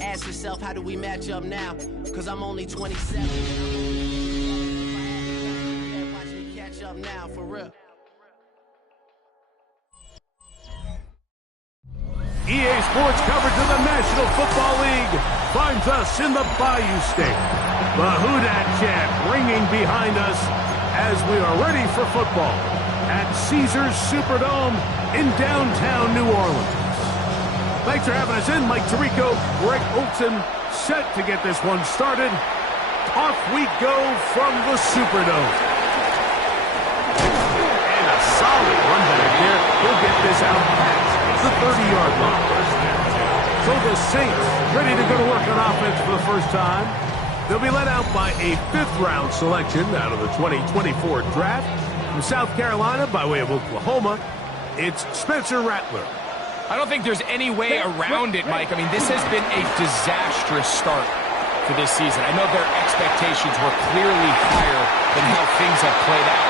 Ask yourself, how do we match up now? Cause I'm only 27. Watch me catch up now, for real. EA Sports coverage of the National Football League finds us in the Bayou State. The Who Dat chant ringing behind us as we are ready for football at Caesars Superdome in downtown New Orleans. Thanks for having us in. Mike Tirico, Greg Olson, set to get this one started. Off we go from the Superdome. And a solid run back there. He'll get this out past the 30-yard line. So the Saints ready to go to work on offense for the first time. They'll be led out by a fifth-round selection out of the 2024 draft. From South Carolina by way of Oklahoma, it's Spencer Rattler. I don't think there's any way around it, Mike. I mean, this has been a disastrous start for this season. I know their expectations were clearly higher than how things have played out.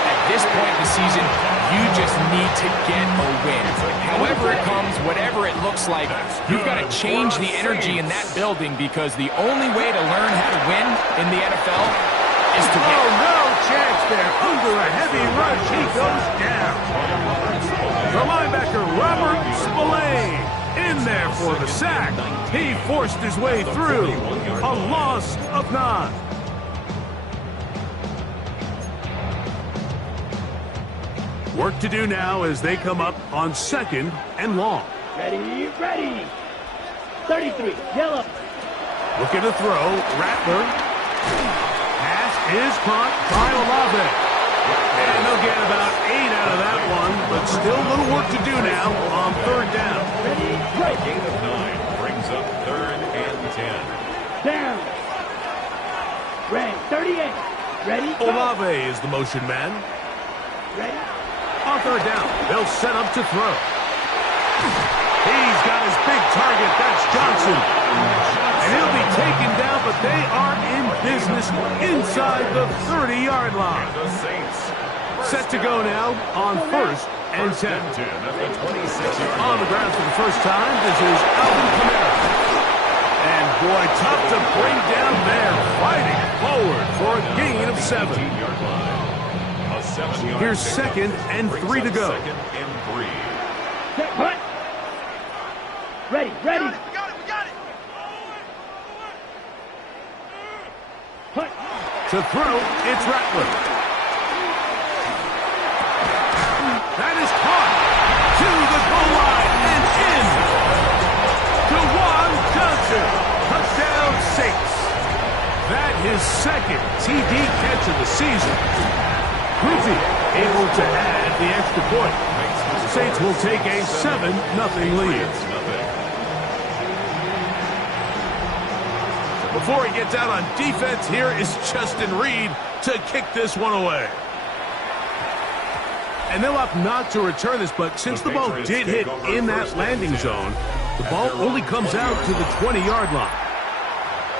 At this point in the season, you just need to get a win. However it comes, whatever it looks like, you've got to change the energy in that building because the only way to learn how to win in the NFL is to win. Oh, no chance there. Under a heavy rush, he goes down. The linebacker, Robert Spillane, in there for the sack. He forced his way through. A loss of 9. Work to do now as they come up on 2nd and long. Ready, ready. 33, yellow. Looking to throw, Rattler. Pass is caught by Olave. And they'll get about 8 out of that one, but still a little work to do now on 3rd down. Ready, right. Gain of 9 brings up 3rd and 10. Down. Red, 38. Ready, go. Olave is the motion man. Ready. On 3rd down, they'll set up to throw. He's got his big target, that's Johnson. And he'll be taken down, but they are in business inside the 30-yard line. The Saints Set to go now on 1st and 10. at the 26-yard On the ground for the first time, this is Alvin Kamara. And boy, tough to bring down there, fighting forward for a gain of 7. 17-yard line. A 7-yard Here's pickup 2nd and brings 3 to up go. 2nd and 3. Set, punt. Ready, ready. We got it. Punt. To throw, it's Rattler. That is caught to the goal line and in. DeJuan Johnson, touchdown Saints. That his 2nd TD catch of the season. Ruthie able to add the extra point. The Saints will take a 7-0 lead. Before he gets out on defense, here is Justin Reed to kick this one away. And they'll opt not to return this, but since the ball did hit in that landing zone, the ball only comes out to the 20-yard line.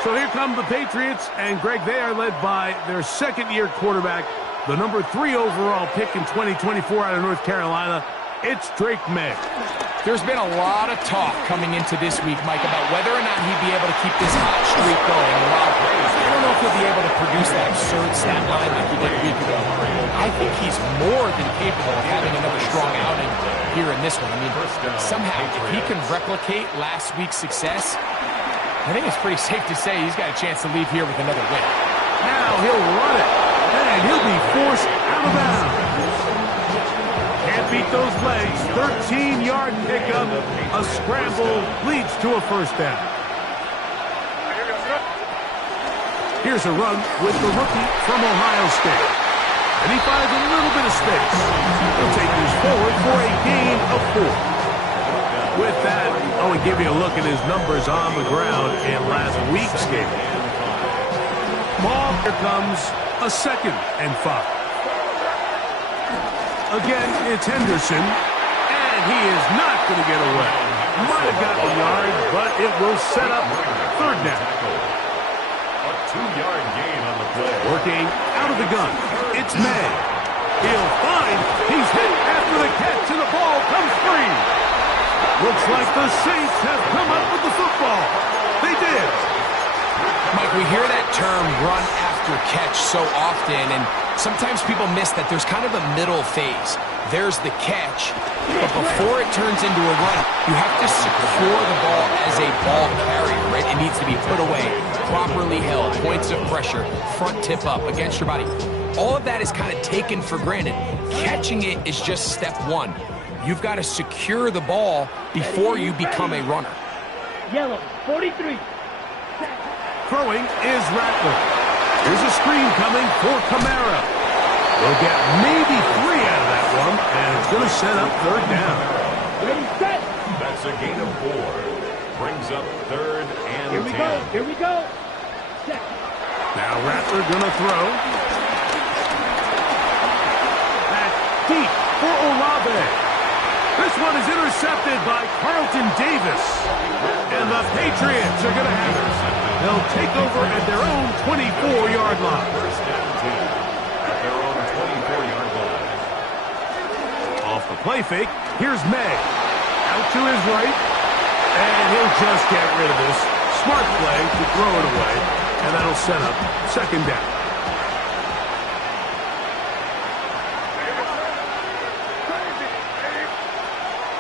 So here come the Patriots, and Greg, they are led by their second-year quarterback, the number 3 overall pick in 2024 out of North Carolina. It's Drake May. There's been a lot of talk coming into this week, Mike, about whether or not he'd be able to keep this hot streak going. And while I don't know if he'll be able to produce that absurd stat line like he did a week ago, I think he's more than capable of having another strong outing here in this one. I mean, somehow, if he can replicate last week's success, I think it's pretty safe to say he's got a chance to leave here with another win. Now he'll run it, and he'll be forced out of bounds. Can't beat those legs. 13-yard pickup. A scramble leads to a first down. Here's a run with the rookie from Ohio State. And he finds a little bit of space. He'll take this forward for a gain of 4. With that, I want to give you a look at his numbers on the ground in last week's game. Ball, here comes a 2nd and 5. Again, it's Henderson, and he is not going to get away. Might have got the yard, but it will set up 3rd down. A 2-yard gain on the play. Working out of the gun, it's May. He'll find, he's hit after the catch, and the ball comes free. Looks like the Saints have come up with the football. we hear that term run after catch so often, and sometimes people miss that there's kind of a middle phase. There's the catch, but before it turns into a run, you have to secure the ball as a ball carrier, right? It needs to be put away, properly held, points of pressure, front tip up against your body. All of that is kind of taken for granted. Catching it is just step one. You've got to secure the ball before you become a runner. Yellow, 43. Throwing is Rattler. Here's a screen coming for Kamara. We'll get maybe 3 out of that one, and it's going to set up third down. Ready, set. That's a gain of 4. Brings up third and 10. Here we go. Here we go. Set. Now Rattler going to throw. That's deep for Olave. This one is intercepted by Carlton Davis. And the Patriots are going to have it. They'll take over at their own 24-yard line. First down 10 at their own 24-yard line. Off the play fake, here's May. Out to his right. And he'll just get rid of this. Smart play to throw it away. And that'll set up second down.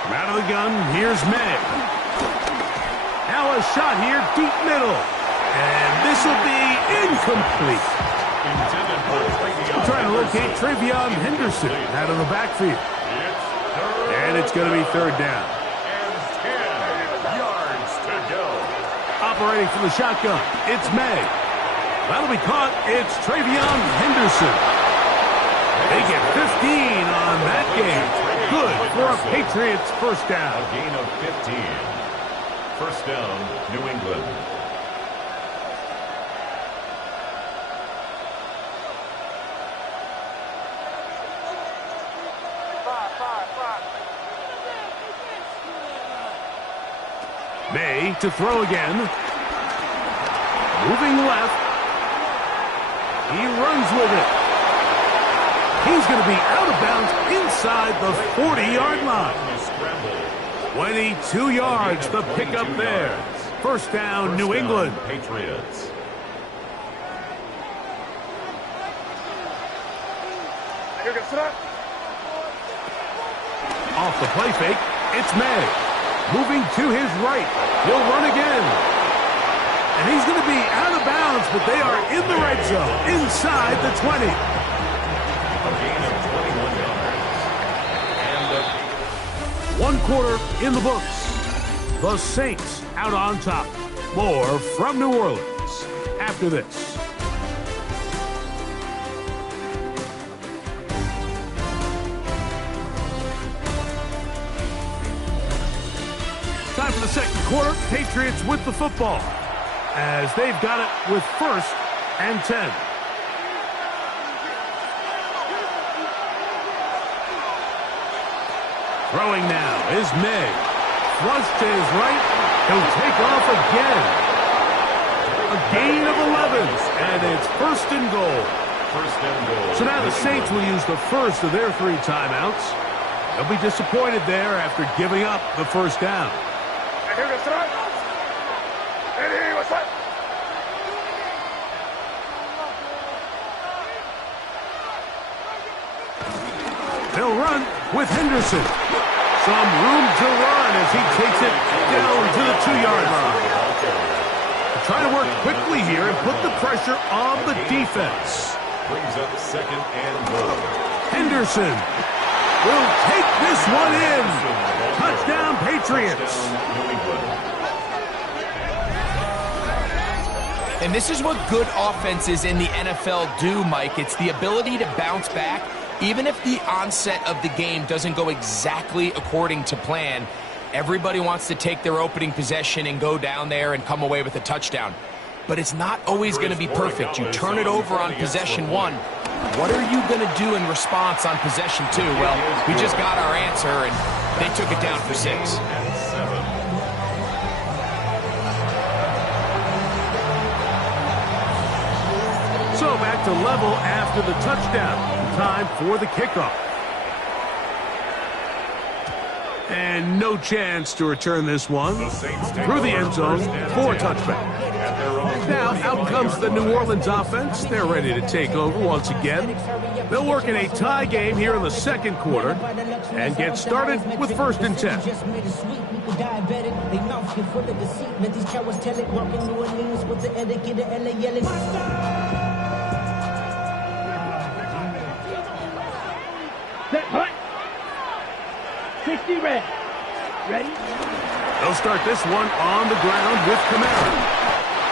From out of the gun, here's May. Now a shot here, deep middle. And this will be incomplete. Intended for Travion Trying to locate Travion Henderson out of the backfield. And it's going to be third down. and 10 yards to go. Operating from the shotgun, it's May. That'll be caught. It's Travion Henderson. They get 15 on that game. Good for a Patriots first down. A gain of 15. First down, New England. May to throw again. Moving left. He runs with it. He's going to be out of bounds inside the 40-yard line. 22 yards, the pickup there. First down, New England. Patriots. Off the play fake, it's May. Moving to his right. He'll run again. And he's going to be out of bounds, but they are in the red zone, inside the 20. A gain of 21 yards. And 1 quarter in the books. The Saints out on top. More from New Orleans after this. Time for the second quarter. Patriots with the football as they've got it with first and 10. Throwing now is May. Flush to his right. He'll take off again. A gain of 11, and it's first and goal. first and goal. So now the Saints will use the first of their 3 timeouts. They'll be disappointed there after giving up the first down. They'll run with Henderson. Some room to run as he takes it down to the 2-yard line. Trying to work quickly here and put the pressure on the defense. Brings up second and goal. Henderson will take this one in. Touchdown, Patriots. New England. And this is what good offenses in the NFL do, Mike. It's the ability to bounce back. Even if the onset of the game doesn't go exactly according to plan, everybody wants to take their opening possession and go down there and come away with a touchdown. But it's not always going to be perfect. You turn it over on possession 1. What are you going to do in response on possession 2? Well, we just got our answer, and they took it down for 6. And 7. So back to level after the touchdown. Time for the kickoff. And no chance to return this one The Saints take through the over end zone first and for a 10 touchback. at their own Now, out comes the New Orleans offense. They're ready to take over once again. They'll work in a tie game here in the second quarter and get started with 1st and 10. Set, hut. 60 red. Ready? They'll start this one on the ground with Kamara.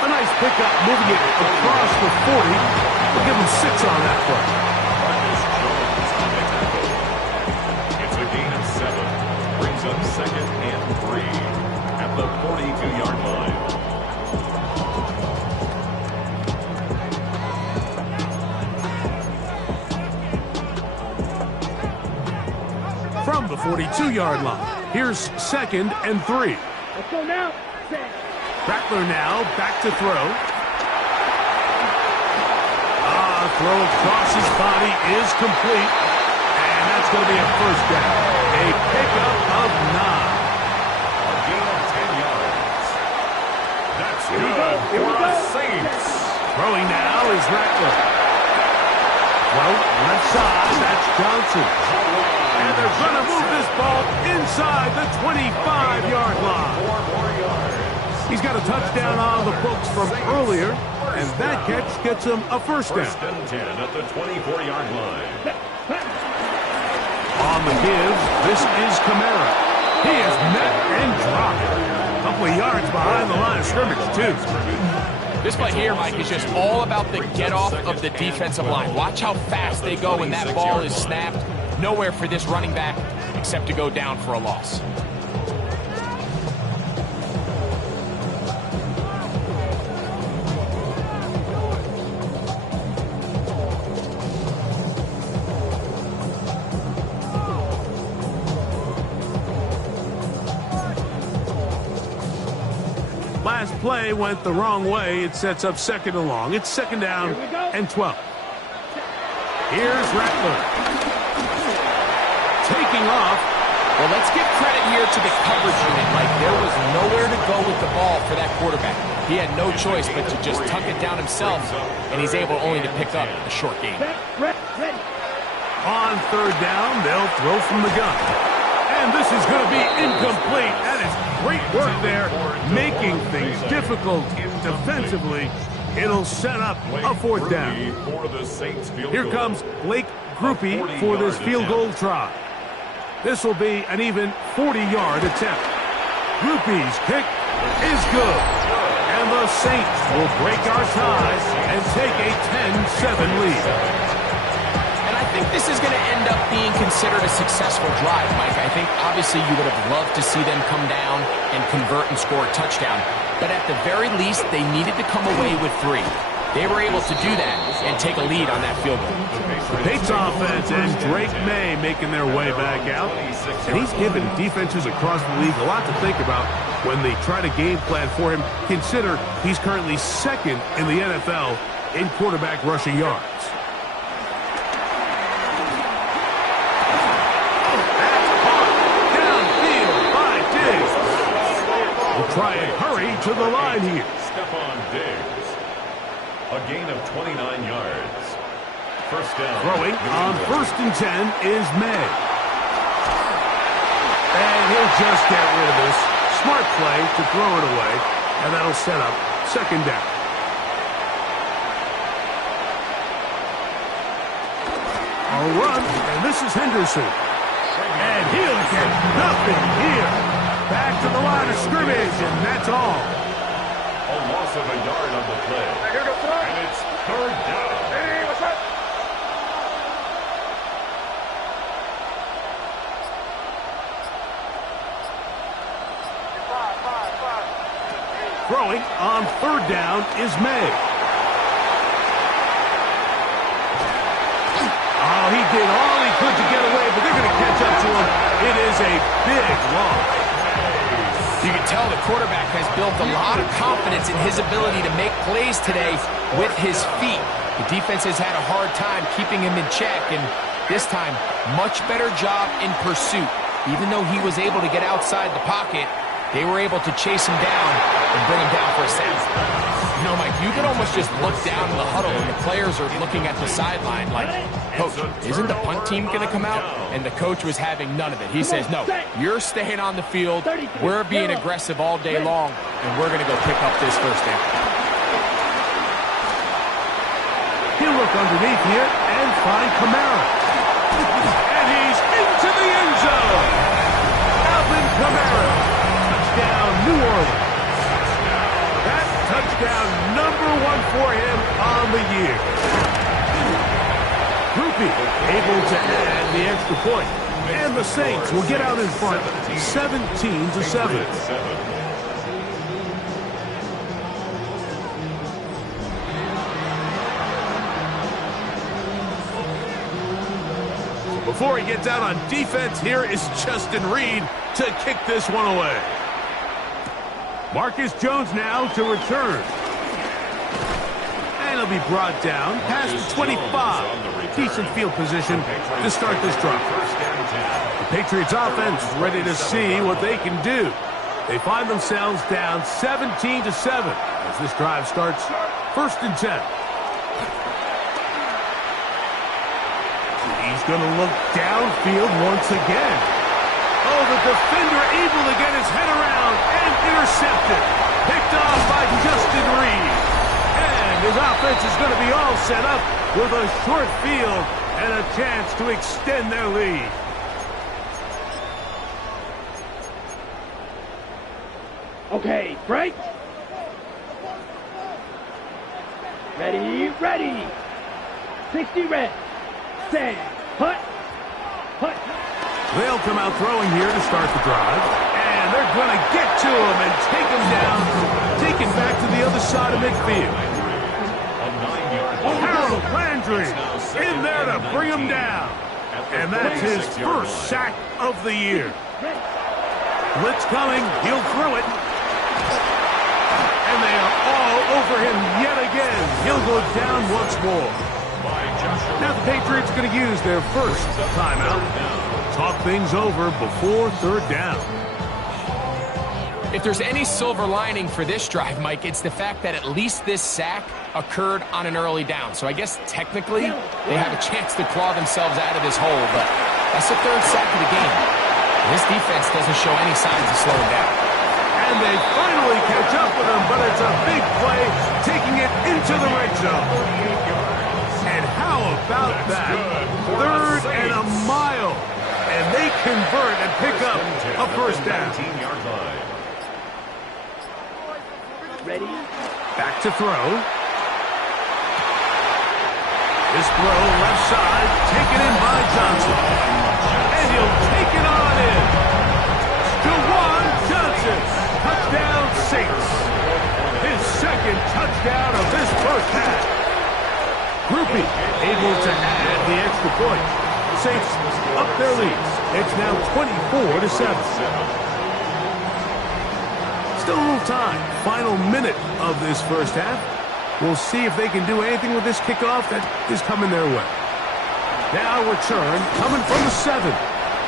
A nice pickup, moving it across the 40. We'll give him 6 on that one. Marcus Jones on the tackle. It's a gain of 7. Brings up 2nd and 3 at the 42-yard line. From the 42-yard line, here's 2nd and 3. Let's go now. Set. Rattler now back to throw. Throw across his body is complete, and that's going to be a 1st down. A pickup of 9. A gain of 10 yards. That's good for the Saints. Throwing now is Rattler. Throw left side, that's Johnson. And they're going to move this ball inside the 25-yard line. 4 more yards. He's got a touchdown on the books from earlier, and that catch gets him a 1st down. 1st and 10 at the 24-yard line. On the give, this is Kamara. He is met and dropped. A couple of yards behind the line of scrimmage, too. This play here, Mike, is just all about the get-off of the defensive line. Watch how fast they go when that ball is snapped. Nowhere for this running back except to go down for a loss. Last play went the wrong way. It sets up 2nd and long. It's 2nd down and 12. Here's Rattler. Taking off. Well, let's give credit here to the coverage unit, Mike. There was nowhere to go with the ball for that quarterback. He had no choice but to just tuck it down himself, and he's able only to pick up a short gain. Ready. On 3rd down, they'll throw from the gun. And this is going to be incomplete. That is great work there, making things difficult defensively. It'll set up a 4th down. Here comes Blake Grupe for this field goal try. This will be an even 40-yard attempt. Grupe's kick is good. And the Saints will break our ties and take a 10-7 lead. And I think this is going to end up being considered a successful drive, Mike. I think obviously you would have loved to see them come down and convert and score a touchdown. But at the very least, they needed to come away with 3. They were able to do that and take a lead on that field goal. Pates offense and Drake May making their way back out. And he's given defenses across the league a lot to think about when they try to game plan for him. Consider he's currently 2nd in the NFL in quarterback rushing yards. Downfield by Diggs. We'll try and hurry to the line here. Stephon Diggs. A gain of 29 yards. 1st down. Throwing on 1st and 10 is May. And he'll just get rid of this. Smart play to throw it away, and that'll set up 2nd down. A run, and this is Henderson. And he'll get nothing here. Back to the line of scrimmage, and that's all. A loss of a yard on the play. And it's 3rd down. Hey, what's up? Throwing on 3rd down is May. Oh, he did all he could to get away, but they're going to catch up to him. It is a big loss. You can tell the quarterback has built a lot of confidence in his ability to make plays today with his feet. The defense has had a hard time keeping him in check, and this time, much better job in pursuit. Even though he was able to get outside the pocket, they were able to chase him down and bring him down for a sack. You know, Mike, you can almost just look down in the huddle and the players are looking at the sideline like, Coach, isn't the punt team going to come out? And the coach was having none of it. He says, no, you're staying on the field. We're being aggressive all day long, and we're going to go pick up this first down. He'll look underneath here and find Kamara. And he's into the end zone. Alvin Kamara. Touchdown, New Orleans. That touchdown #1 for him on the year. Grupe able to add the extra point. And the Saints will get out in front 17-7. Before he gets out on defense, here is Justin Reed to kick this one away. Marcus Jones now to return. And he'll be brought down past the 25. Decent field position to start this drive. The Patriots offense ready to see what they can do. They find themselves down 17-7 as this drive starts 1st and 10. He's going to look downfield once again. Oh, the defender able to get his head around and intercepted. Picked off by Justin Reed. And his offense is going to be all set up with a short field and a chance to extend their lead. Okay, break. Ready, ready. 60 red. Stand. Hut. Hut. They'll come out throwing here to start the drive. And they're going to get to him and take him down. Take him back to the other side of midfield. Harold Landry in there to bring him down. And that's his first sack of the year. Blitz coming. He'll throw it. And they are all over him yet again. He'll go down once more. Now the Patriots going to use their first timeout. Talk things over before 3rd down. If there's any silver lining for this drive, Mike, it's the fact that at least this sack occurred on an early down. So I guess technically they have a chance to claw themselves out of this hole, but that's the 3rd sack of the game. This defense doesn't show any signs of slowing down. And they finally catch up with him, but it's a big play, taking it into the red zone. And how about that? 3rd and a mile. And they convert and pick up a first down. Ready. Back to throw. This throw left side, taken in by Johnson. And he'll take it on in. Juwan Johnson. Touchdown Saints. His 2nd touchdown of this first half. Grupe able to add the extra point. Saints up their lead. It's now 24-7. Still a little time. Final minute of this first half. We'll see if they can do anything with this kickoff that is coming their way. Now return coming from the 7.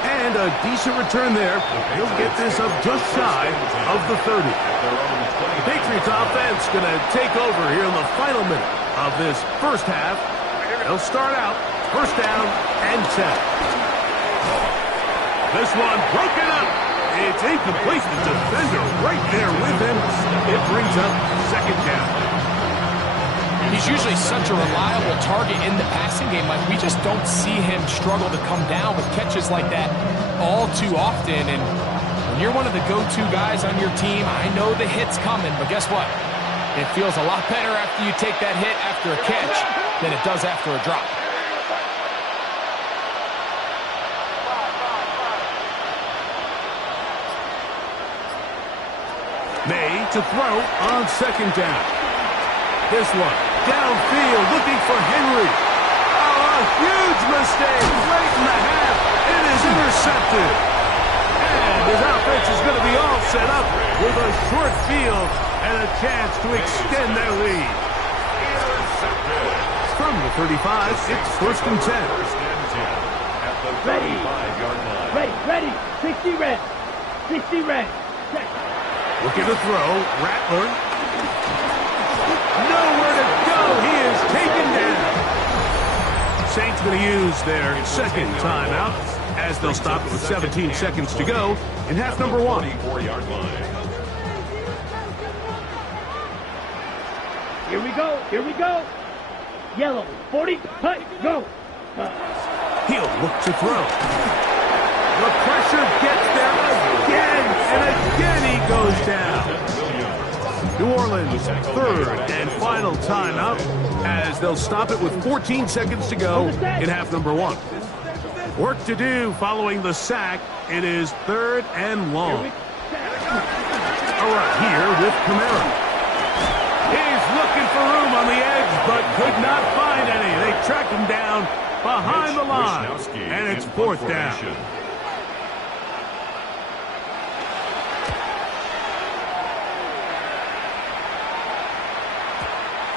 And a decent return there. He'll get this up just shy of the 30. The Patriots offense going to take over here in the final minute of this first half. They'll start out 1st down and 10. This one broken up. It's incomplete. The defender right there with him. It brings up 2nd down. He's usually such a reliable target in the passing game. Like, we just don't see him struggle to come down with catches like that all too often. And when you're one of the go-to guys on your team, I know the hit's coming, but guess what? It feels a lot better after you take that hit after a catch than it does after a drop. May to throw on 2nd down. This one downfield looking for Henry. Oh, a huge mistake right in the half. It is intercepted. And his offense is going to be all set up with a short field and a chance to extend their lead. From the 35, it's 1st and 10. Ready. Ready, ready. 60 red. 60 red. Looking to throw. Rattler. Nowhere going to use their second timeout as they'll stop it with 17 seconds to go in half number 1. 44-yard line. Here we go. Here we go. Yellow. 40. Hut. Go. He'll look to throw. The pressure gets there again, and again he goes down. New Orleans' third and final timeout as they'll stop it with 14 seconds to go in half number 1. Work to do following the sack. It is third and long. All right, here with Kamara. He's looking for room on the edge, but could not find any. They track him down behind the line, and it's fourth down.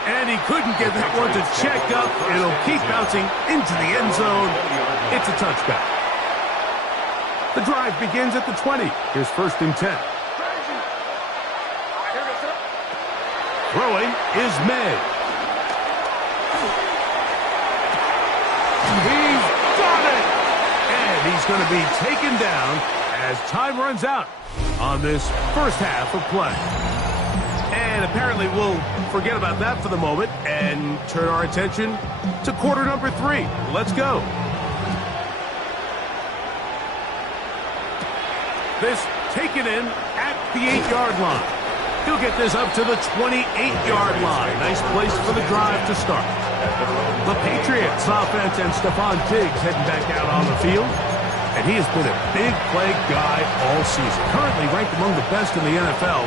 And he couldn't get that one to check up. It'll keep bouncing into the end zone. It's a touchback. The drive begins at the 20. Here's first and 10. Throwing is May. He's got it! And he's going to be taken down as time runs out on this first half of play. And apparently we'll forget about that for the moment and turn our attention to quarter number 3. Let's go. This taken in at the 8-yard line. He'll get this up to the 28-yard line. Nice place for the drive to start. The Patriots offense and Stephon Diggs heading back out on the field. And he has been a big play guy all season. Currently ranked among the best in the NFL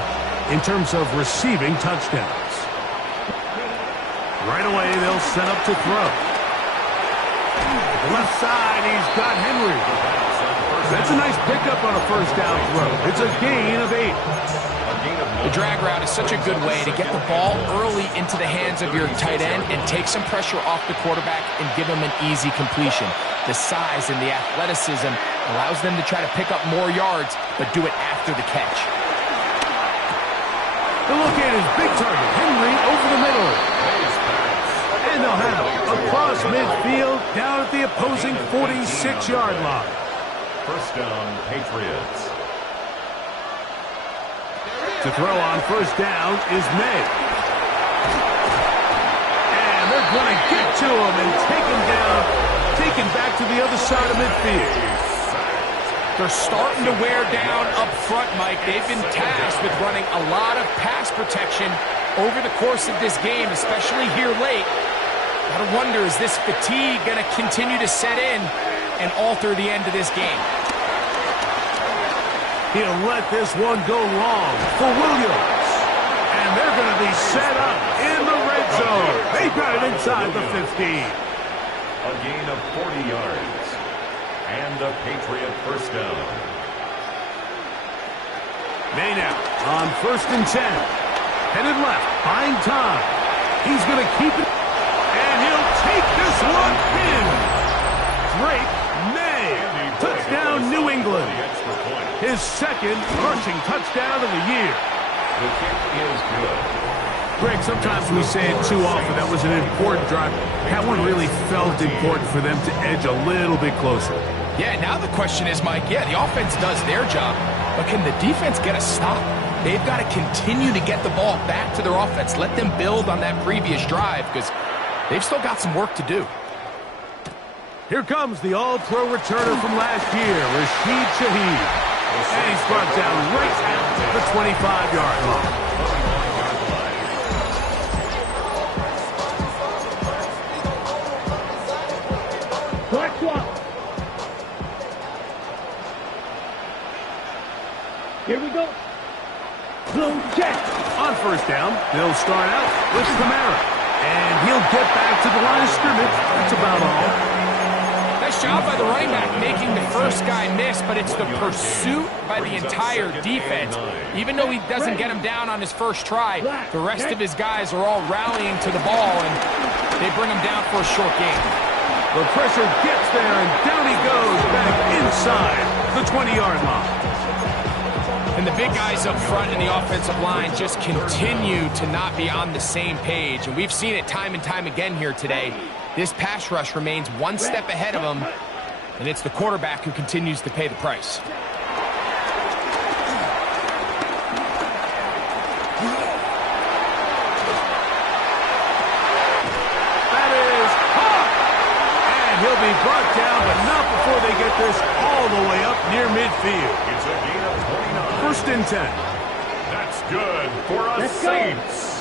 in terms of receiving touchdowns. Right away, they'll set up to throw. The left side, he's got Henry. That's a nice pickup on a first down throw. It's a gain of 8. The drag route is such a good way to get the ball early into the hands of your tight end and take some pressure off the quarterback and give him an easy completion. The size and the athleticism allows them to try to pick up more yards, but do it after the catch. The look at his big target, Henry, over the middle. And they'll have it across midfield down at the opposing 46-yard line. First down, Patriots. To throw on first down is May. And they're going to get to him and take him down, take him back to the other side of midfield. They're starting to wear down up front, Mike. They've been tasked with running a lot of pass protection over the course of this game, especially here late. Gotta wonder, is this fatigue going to continue to set in and alter the end of this game? He'll let this one go long for Williams. And they're going to be set up in the red zone. They've got it inside the 15. A gain of 40 yards. And a Patriot first down. May now on first and 10. Headed left, buying time. He's going to keep it. And he'll take this one in. Drake May. Touchdown, New England. His second rushing touchdown of the year. The kick is good. Greg, sometimes we say it too often. That was an important drive. That one really felt important for them to edge a little bit closer. Yeah, now the question is, Mike, yeah, the offense does their job, but can the defense get a stop? They've got to continue to get the ball back to their offense. Let them build on that previous drive because they've still got some work to do. Here comes the all-pro returner from last year, Rashid Shaheed. And he's brought down right at the 25-yard line. Black swap. Here we go. Blue check. On first down, they'll start out with Kamara. And he'll get back to the line of scrimmage. That's about all. Nice job by the running back making the first guy miss, but it's the pursuit by the entire defense. Even though he doesn't get him down on his first try, the rest of his guys are all rallying to the ball, and they bring him down for a short gain. The pressure gets there, and down he goes back inside the 20-yard line. And the big guys up front in the offensive line just continue to not be on the same page. And we've seen it time and time again here today. This pass rush remains one step ahead of him, and it's the quarterback who continues to pay the price. That is caught! And he'll be brought down, but not before they get this all the way up near midfield. It's a gain of 29. First and 10. That's good for a Let's go. Saints.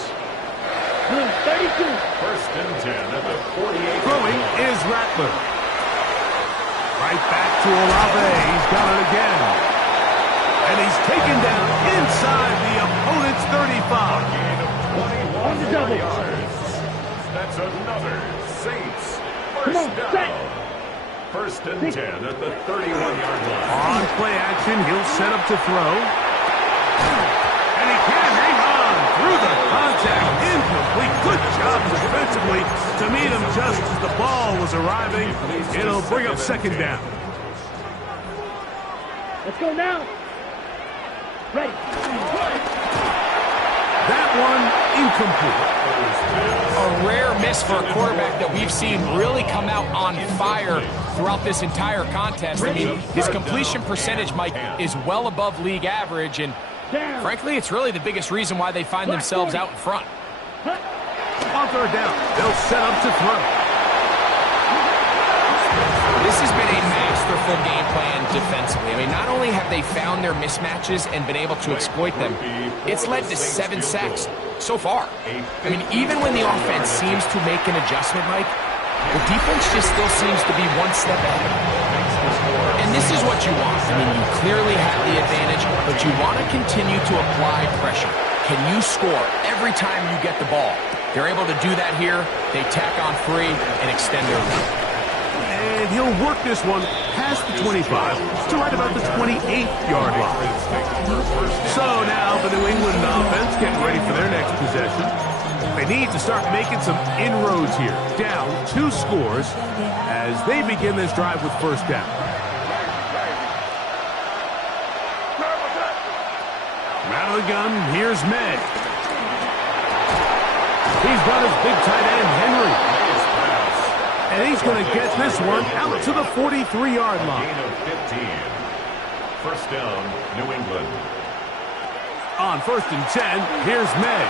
32. First and 10 at the 48. Throwing is Rattler. Right back to Olave. He's got it again. And he's taken down inside the opponent's 35. Gain of On the 21 double. yards. That's another Saints Come on, first set. down. First and 10 at the 31-yard line. On play action, he'll set up to throw. And he can hang on through the contact. Incomplete. Good job defensively to meet him just as the ball was arriving. It'll bring up second down. Let's go now. Ready. That one incomplete. A rare miss for a quarterback that we've seen really come out on fire throughout this entire contest. I mean, his completion percentage, Mike, is well above league average, and Down. frankly, it's really the biggest reason why they find themselves out in front. On third down, they'll set up to throw. This has been a masterful game plan defensively. I mean, not only have they found their mismatches and been able to exploit them, it's led to 7 sacks so far. I mean, even when the offense seems to make an adjustment, Mike, the defense just still seems to be one step ahead. And this is what you want. I mean, you clearly have the advantage, but you want to continue to apply pressure. Can you score every time you get the ball? They're able to do that here. They tack on 3 and extend their lead. And he'll work this one past the 25 to right about the 28-yard line. So now the New England offense getting ready for their next possession. They need to start making some inroads here. Down 2 scores as they begin this drive with first down. Out of the gun, here's May. He's got his big tight end, Henry. And he's going to get this one out to the 43-yard line. Gain of 15. First down, New England. On first and 10, here's May.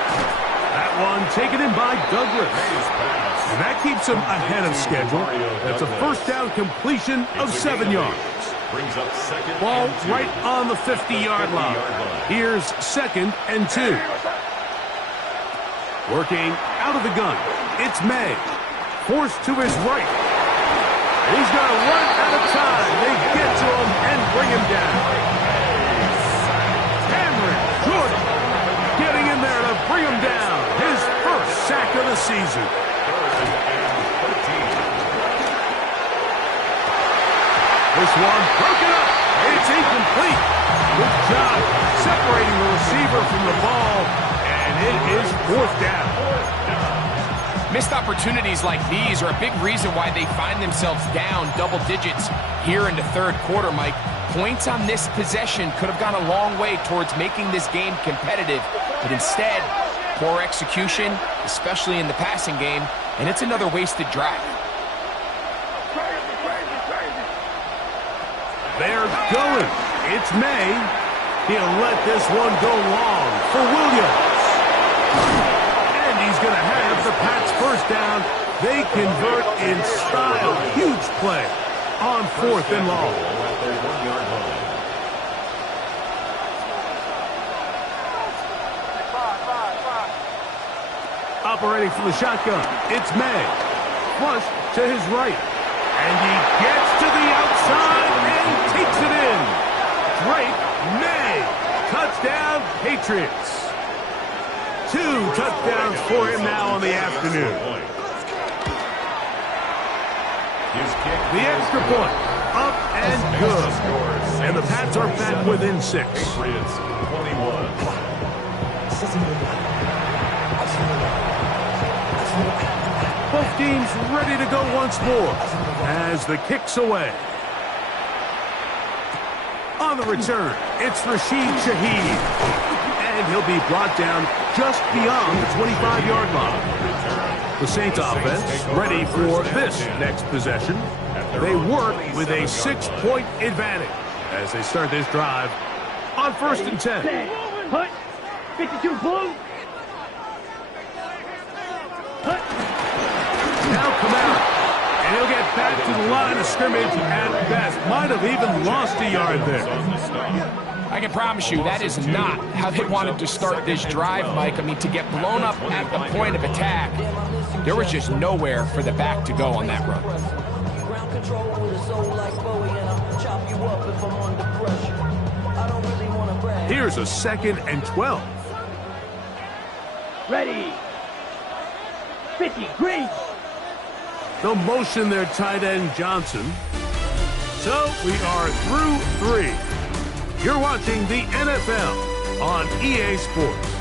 That one taken in by Douglas. And that keeps him ahead of schedule. That's a first down completion of 7 yards. Brings up second Ball and 2. right on the 50-yard line. Here's second and 2. Working out of the gun, it's May. Forced to his right. He's going to run out of time. They get to him and bring him down. Cameron Jordan getting in there to bring him down. His first sack of the season. This one broken up. It's incomplete. Good job separating the receiver from the ball, and it is fourth down. Missed opportunities like these are a big reason why they find themselves down double digits here in the third quarter, Mike. Points on this possession could have gone a long way towards making this game competitive, but instead, poor execution, especially in the passing game, and it's another wasted drive. They're going. It's May. He'll let this one go long for Williams. And he's going to have the Pats first down. They convert in style. Huge play on fourth and long. Operating from the shotgun, it's May. Flush to his right. And he gets to the outside and takes it in. Drake May. Touchdown, Patriots. 2 touchdowns for him now on the afternoon. The extra point, up and good. And the Pats are back within 6. Patriots 21. Both teams ready to go once more as the kick's away. On the return, it's Rashid Shaheed. And he'll be brought down just beyond the 25-yard line. The Saints offense ready for this next possession. They work with a 6-point advantage as they start this drive on 1st and 10. Hut. 52 blue. Hut. Now Kamara. And he'll get back to the line of scrimmage at best. Might have even lost a yard there. I can promise you that is not how they wanted to start this drive, Mike. I mean, to get blown up at the point of attack, there was just nowhere for the back to go on that run. Ground control with a soul like Bowie, and I'll chop you up if I'm under pressure. I don't really want to brag. Here's a 2nd and 12. Ready. 50 green. They'll motion their tight end Johnson. So we are through 3. You're watching the NFL on EA Sports.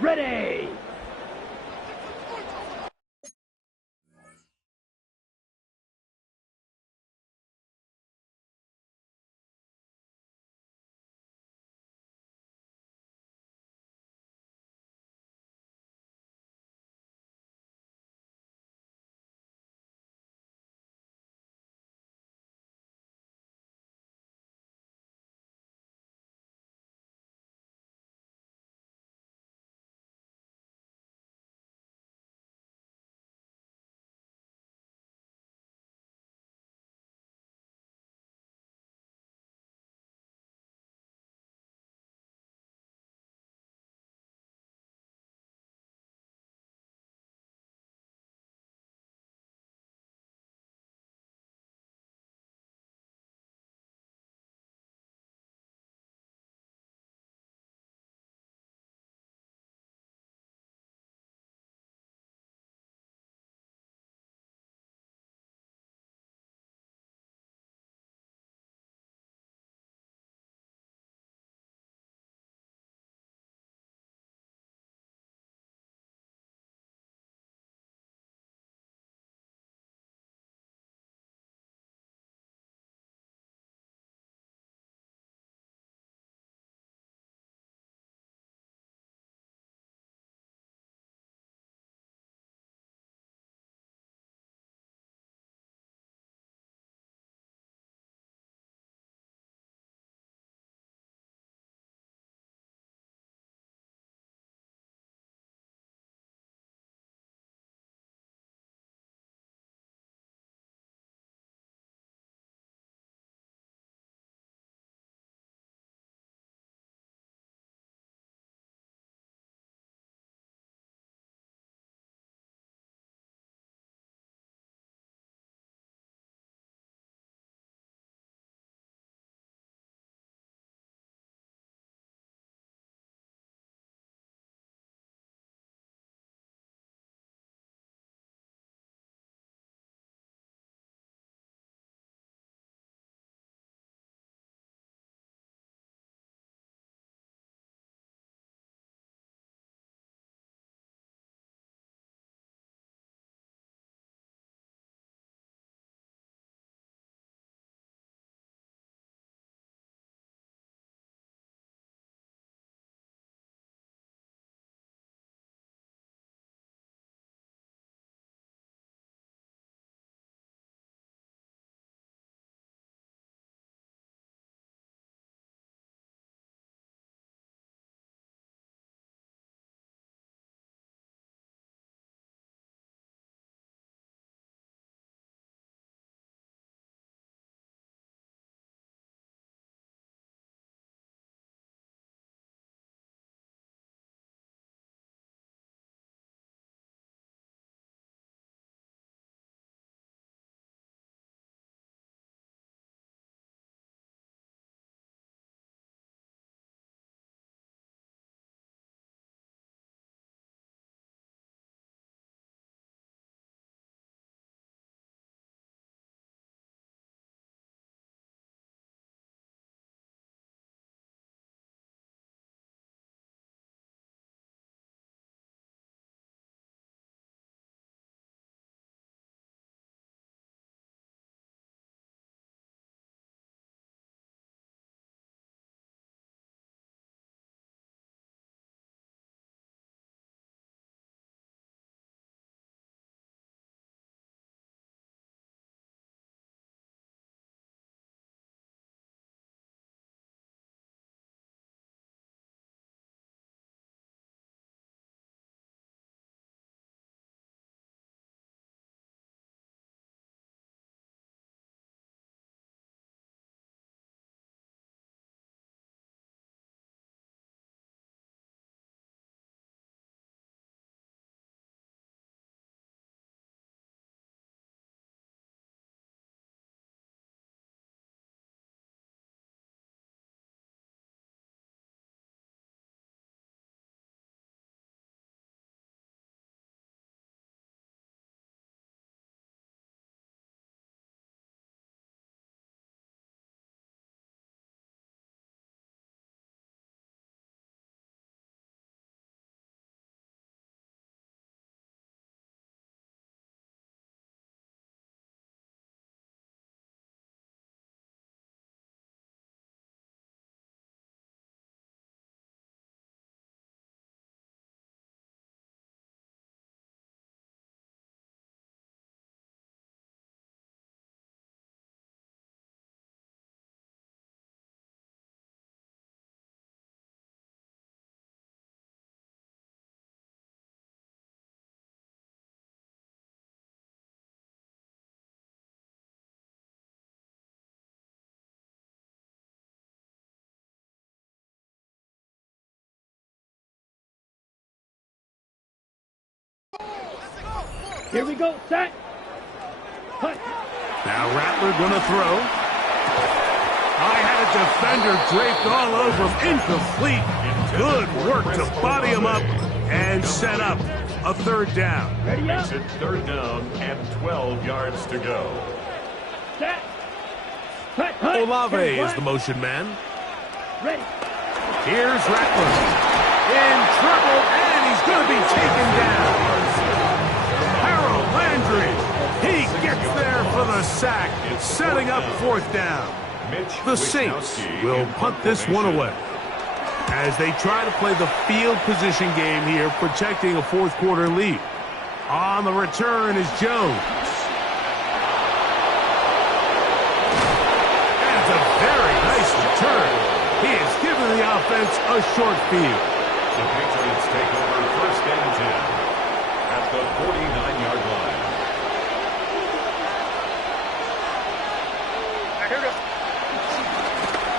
Ready. Here we go. Set. Cut. Now Rattler gonna throw. I had a defender draped all over him. Incomplete. Good work to body him up and set up a third down. Ready up. Makes it third down and 12 yards to go. Set. Cut. Cut. Olave Ready, is the motion man. Ready. Here's Rattler. In trouble, and he's going to be taken down. Harold Landry. He gets there for the sack, setting up fourth down. The Saints will punt this one away as they try to play the field position game here, protecting a fourth quarter lead. On the return is Jones. And it's a very nice return. He has given the offense a short field. The Patriots take over first and 10 at the 49-yard line.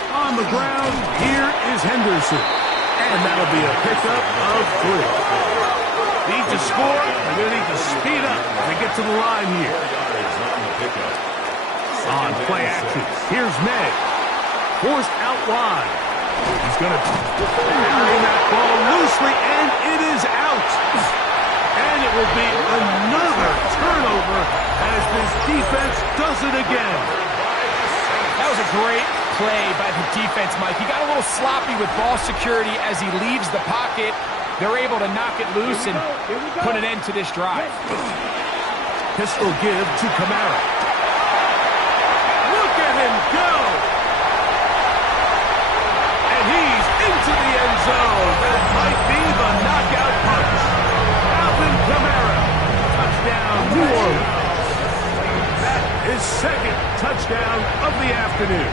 On the ground, here is Henderson. And that'll be a pickup of 3. Need to score, they're going to need to speed up as they get to the line here. On play action, here's May. Forced out wide. He's going to carry that ball loosely, and it is out. And it will be another turnover as this defense does it again. That was a great play by the defense, Mike. He got a little sloppy with ball security as he leaves the pocket. They're able to knock it loose and put an end to this drive. Pistol give to Kamara. Look at him go! And he's into the end zone. That might be the knockout punch. Alvin Kamara. Touchdown, New Orleans. That is second touchdown of the afternoon.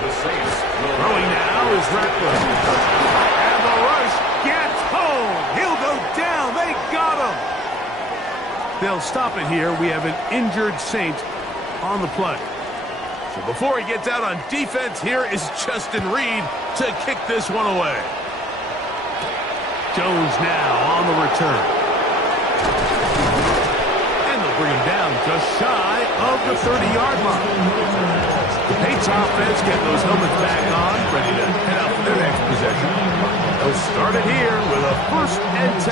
The Saints Throwing now is Rattler. And the rush gets home. He'll go down. They got him. They'll stop it here. We have an injured Saint on the play. So before he gets out on defense, here is Justin Reed to kick this one away. Jones now on the return. And they'll bring him down just shy of the 30-yard line. The Patriots offense get those helmets back on, ready to head out for their next possession. They'll start it here with a first and 10.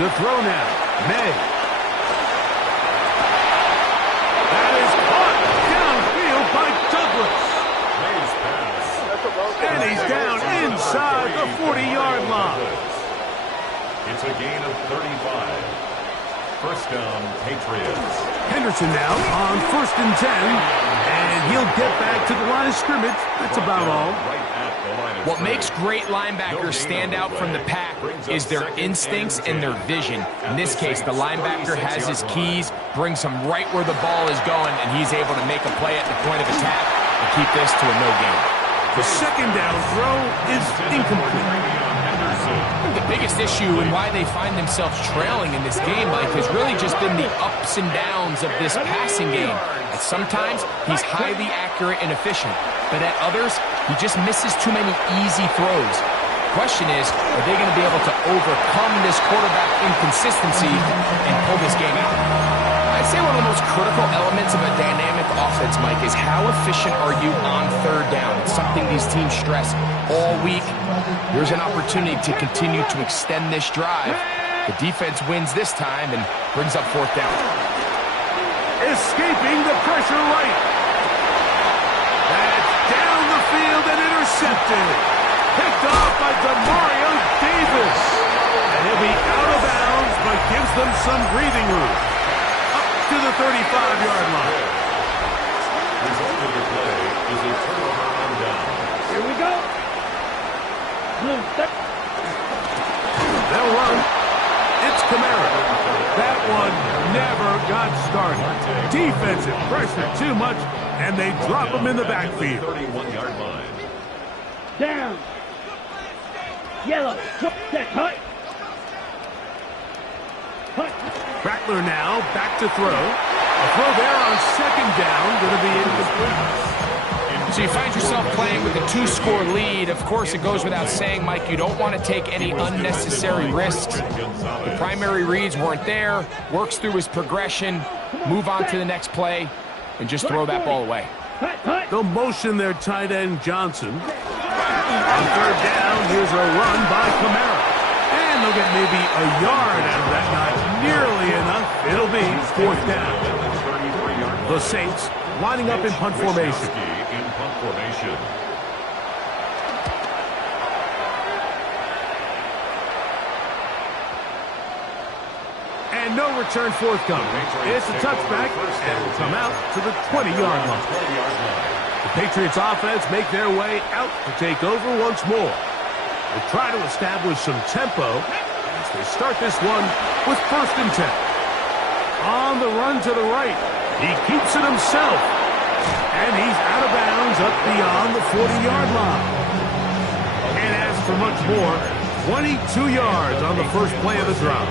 To throw now, May. That is caught downfield by Douglas. May's pass. And he's down inside the 40-yard line. It's a gain of 35. First down, Patriots. Henderson now on first and 10, and he'll get back to the line of scrimmage. That's about all. What makes great linebackers stand out from the pack is their instincts and their vision. In this case, the linebacker has his keys, brings him right where the ball is going, and he's able to make a play at the point of attack and keep this to a no gain. The second down throw is incomplete. The biggest issue and why they find themselves trailing in this game, Mike, has really just been the ups and downs of this passing game. And sometimes he's highly accurate and efficient, but at others, he just misses too many easy throws. The question is, are they going to be able to overcome this quarterback inconsistency and pull this game out? I'd say one of the most critical elements of a dynamic offense, Mike, is how efficient are you on third down? It's something these teams stress all week. Here's an opportunity to continue to extend this drive. The defense wins this time and brings up fourth down. Escaping the pressure right. That's down the field and intercepted. Picked off by Demario Davis. And he'll be out of bounds, but gives them some breathing room. Up to the 35-yard line. Result of the play is a turnover on down. Here we go. They'll run. It's Kamara. That one never got started. Defensive pressure too much, and they drop him in the backfield. 31-yard line. Down. Yellow. Set. Cut. Cut. Rattler now back to throw. A throw there on second down, going to be incomplete. So you find yourself playing with a 2-score lead. Of course, it goes without saying, Mike, you don't want to take any unnecessary risks. The primary reads weren't there. Works through his progression, move on to the next play, and just throw that ball away. They'll motion their tight end, Johnson. On third down, here's a run by Kamara. And they'll get maybe a yard out of that. Not nearly enough. It'll be fourth down. The Saints lining up in punt formation. And no return forthcoming. It's a touchback, and will come out to the 20-yard line. The Patriots offense make their way out to take over once more. They try to establish some tempo as they start this one with 1st and 10. On the run to the right. He keeps it himself. And he's out of bounds up beyond the 40-yard line. And as for much more, 22 yards on the first play of the drive.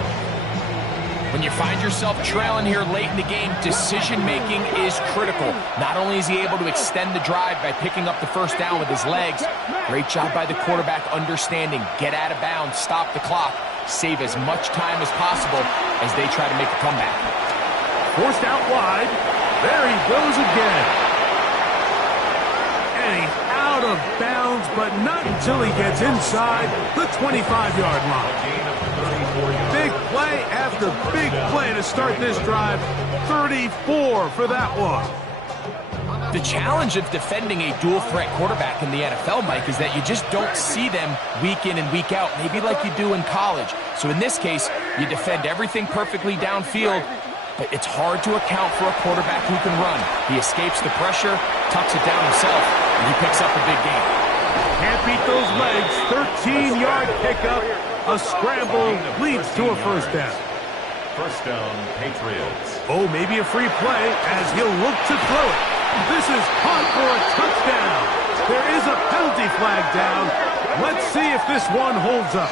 When you find yourself trailing here late in the game, decision-making is critical. Not only is he able to extend the drive by picking up the first down with his legs, great job by the quarterback understanding, get out of bounds, stop the clock, save as much time as possible as they try to make a comeback. Forced out wide. There he goes again. And he's out of bounds, but not until he gets inside the 25-yard line. Big play after big play to start this drive. 34 for that one. The challenge of defending a dual-threat quarterback in the NFL, Mike, is that you just don't see them week in and week out, maybe like you do in college. So in this case, you defend everything perfectly downfield, but it's hard to account for a quarterback who can run. He escapes the pressure, tucks it down himself, and he picks up a big gain. Can't beat those legs. 13-yard pickup. A scramble leads to a first down. First down, Patriots. Oh, maybe a free play as he'll look to throw it. This is caught for a touchdown. There is a penalty flag down. Let's see if this one holds up.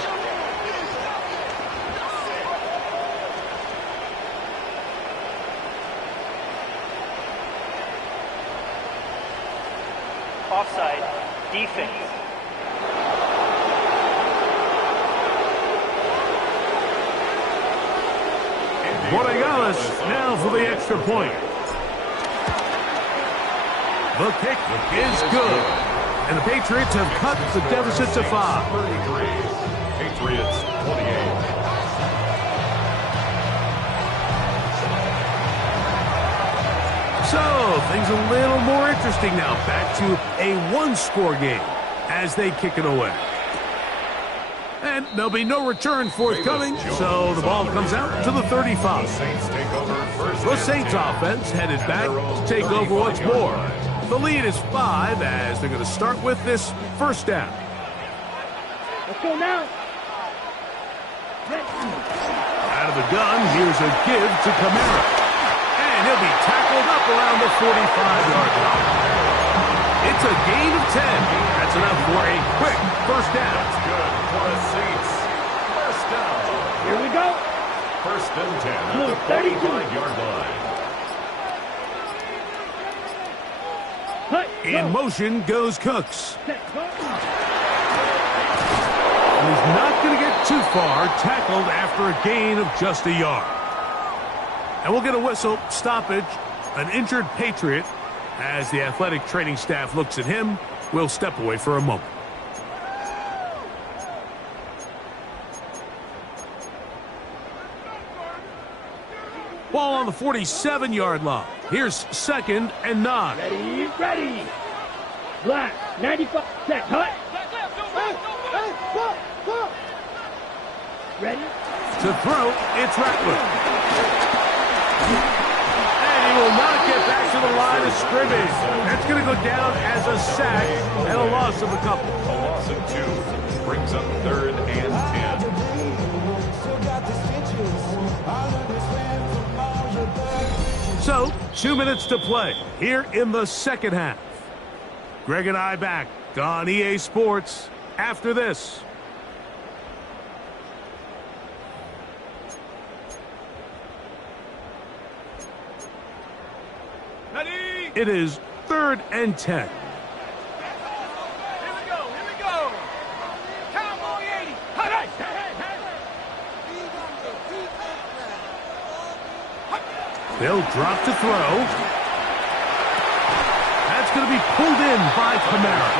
Offside, defense. Borregales now for the extra point. The kick is good. And the Patriots have cut the deficit to 5. 33. Patriots 28. So, things a little more interesting now. Back to a 1-score game as they kick it away. And there'll be no return forthcoming, so the ball comes out to the 35. The Saints offense headed back to take over once more. The lead is 5 as they're going to start with this first down. Let's go now. Out of the gun, here's a give to Kamara. And he'll be tackled up around the 45-yard line. It's a gain of 10. That's enough for a quick first down. That's good for the Saints. First down. Here we go. First and 10 at the 45-yard line. In motion goes Cooks. And he's not going to get too far, tackled after a gain of just a yard. And we'll get a whistle, stoppage, an injured Patriot. As the athletic training staff looks at him, we'll step away for a moment. Ball on the 47-yard line. Here's 2nd and 9. Ready, ready. Black, 95, set, hut. Ready? To throw, it's Rattler. And he will not get back to the line of scrimmage. That's going to go down as a sack and a loss of a couple. A loss of 2 brings up 3rd and 10. So, 2 minutes to play here in the second half. Greg and I back on EA Sports after this. It is 3rd and 10. They'll drop to throw. That's going to be pulled in by Kamara.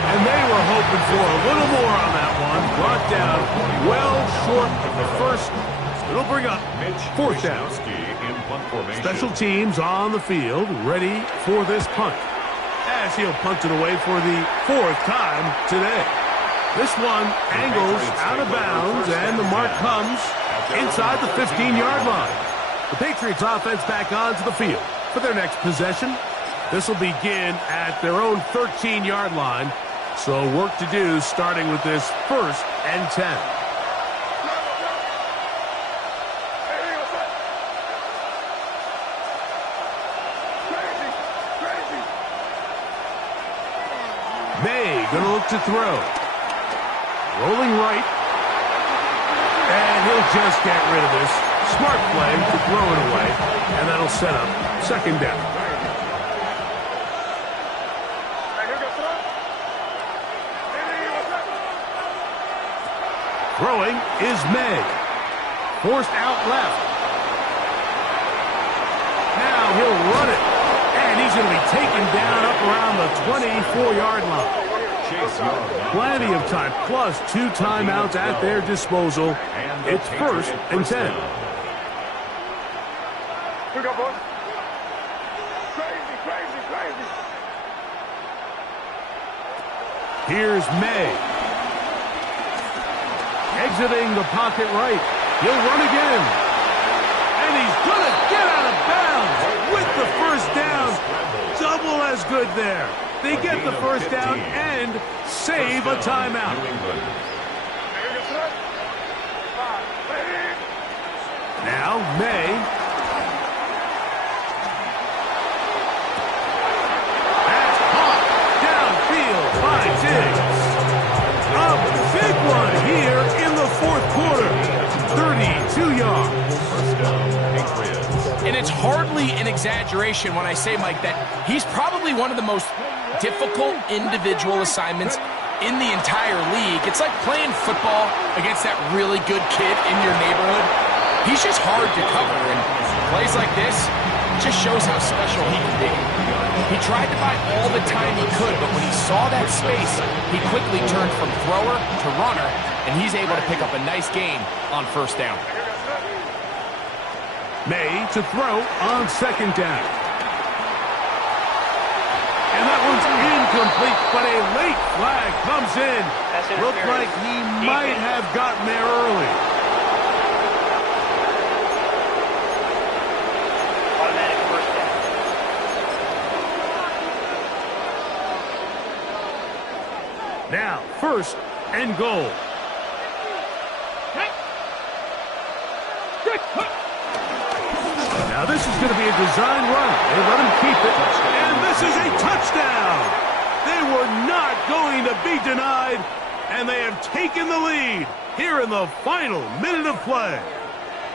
And they were hoping for a little more on that one. Brought down well short of the first. It'll bring up fourth down. Special teams on the field, ready for this punt. As he'll punt it away for the fourth time today. This one angles out of bounds, and the mark comes inside the 15-yard line. The Patriots offense back onto the field for their next possession. This will begin at their own 13-yard line. So work to do starting with this 1st and 10. May gonna look to throw. Rolling right. And he'll just get rid of this. Smart play to throw it away. And that'll set up 2nd down. Throwing is May. Forced out left. Now he'll run it. And he's going to be taken down up around the 24-yard line. Plenty of time, plus 2 timeouts at their disposal. It's 1st and 10. Here's May. Exiting the pocket right. He'll run again. And he's going to get out of bounds with the 1st down. Double as good there. They get the 1st down and save a timeout. Now May. That's caught downfield by Diggs. A big one here in the 4th quarter. 32 yards. And it's hardly an exaggeration when I say, Mike, that he's probably one of the most difficult individual assignments in the entire league. It's like playing football against that really good kid in your neighborhood. He's just hard to cover, and plays like this just shows how special he can be. He tried to buy all the time he could, but when he saw that space, he quickly turned from thrower to runner, and he's able to pick up a nice gain on 1st down. May to throw on 2nd down. And that one's incomplete, but a late flag comes in. Looked like he might have gotten there early. Automatic 1st down. Now, 1st and goal. Now this is going to be a design run. They let him keep it, and this is a touchdown. They were not going to be denied, and they have taken the lead here in the final minute of play.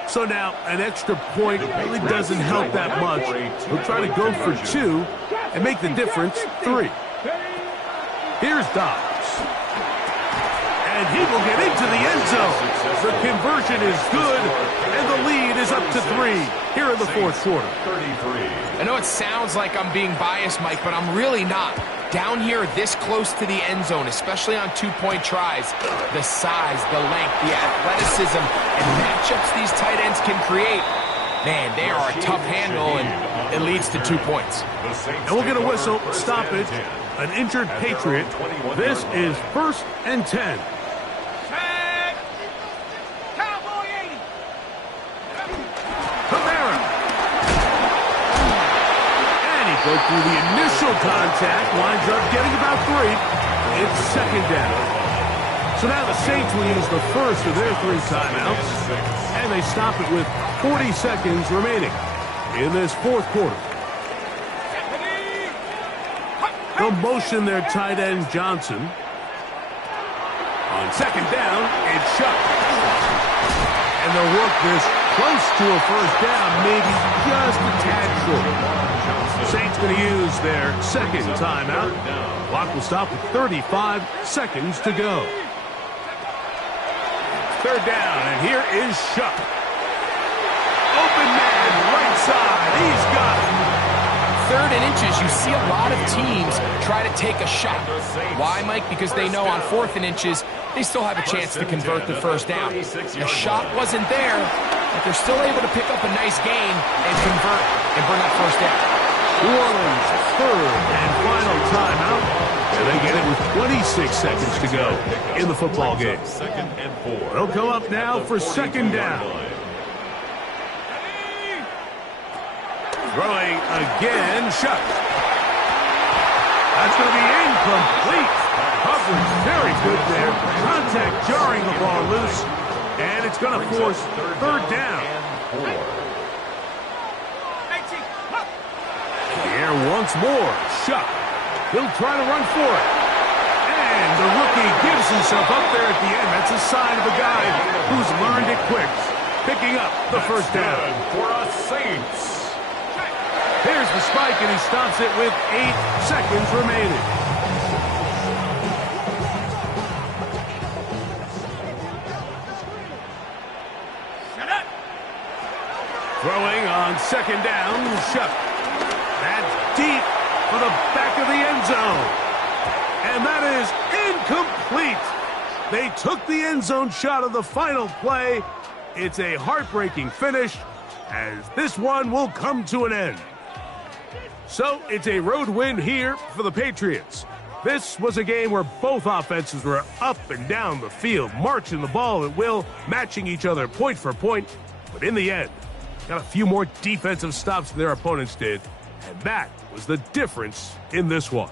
So now an extra point really doesn't help that much. We'll try to go for 2 and make the difference 3. Here's Dobbs. And he will get into the end zone. The conversion is good, and the lead is up to 3 here in the 4th quarter. I know it sounds like I'm being biased, Mike, but I'm really not. Down here this close to the end zone, especially on 2-point tries, the size, the length, the athleticism, and matchups these tight ends can create, man, they are a tough handle, and it leads to 2 points. And we'll get a whistle, stoppage, an injured Patriot. This is 1st and 10. Go through the initial contact, winds up getting about 3. It's 2nd down. So now the Saints will use the 1st of their 3 timeouts, and they stop it with 40 seconds remaining in this 4th quarter. They'll motion their tight end Johnson. On 2nd down, it's shut. And they'll work this close to a 1st down, maybe just a tad short. Saints going to use their 2nd timeout. Clock will stop with 35 seconds to go. 3rd down, and here is Shuck. Open man, right side. 3rd and inches, you see a lot of teams try to take a shot. Why, Mike? Because they know on 4th and inches, they still have a chance to convert the first down. The shot wasn't there, but they're still able to pick up a nice gain and convert and bring up first down. New Orleans, 3rd and final timeout. And they get it with 26 seconds to go in the football game. 2nd and 4. They'll come up now for 2nd down. Throwing again, Shuck. That's going to be incomplete. Coverage very good there. Contact jarring the ball loose. And it's going to force 3rd down. The air once more. Shuck. He'll try to run for it. And the rookie gives himself up there at the end. That's a sign of a guy who's learned it quick. Picking up the first down. For a Saints. Here's the spike, and he stops it with 8 seconds remaining. Throwing on 2nd down, Shuck. That's deep for the back of the end zone. And that is incomplete. They took the end zone shot of the final play. It's a heartbreaking finish, as this one will come to an end. So it's a road win here for the Patriots. This was a game where both offenses were up and down the field, marching the ball at will, matching each other point for point. But in the end, got a few more defensive stops than their opponents did, and that was the difference in this one.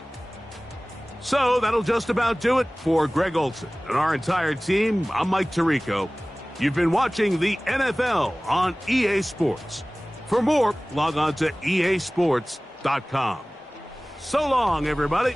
So that'll just about do it for Greg Olsen and our entire team. I'm Mike Tirico. You've been watching the NFL on EA Sports. For more, log on to easports.com. So long, everybody.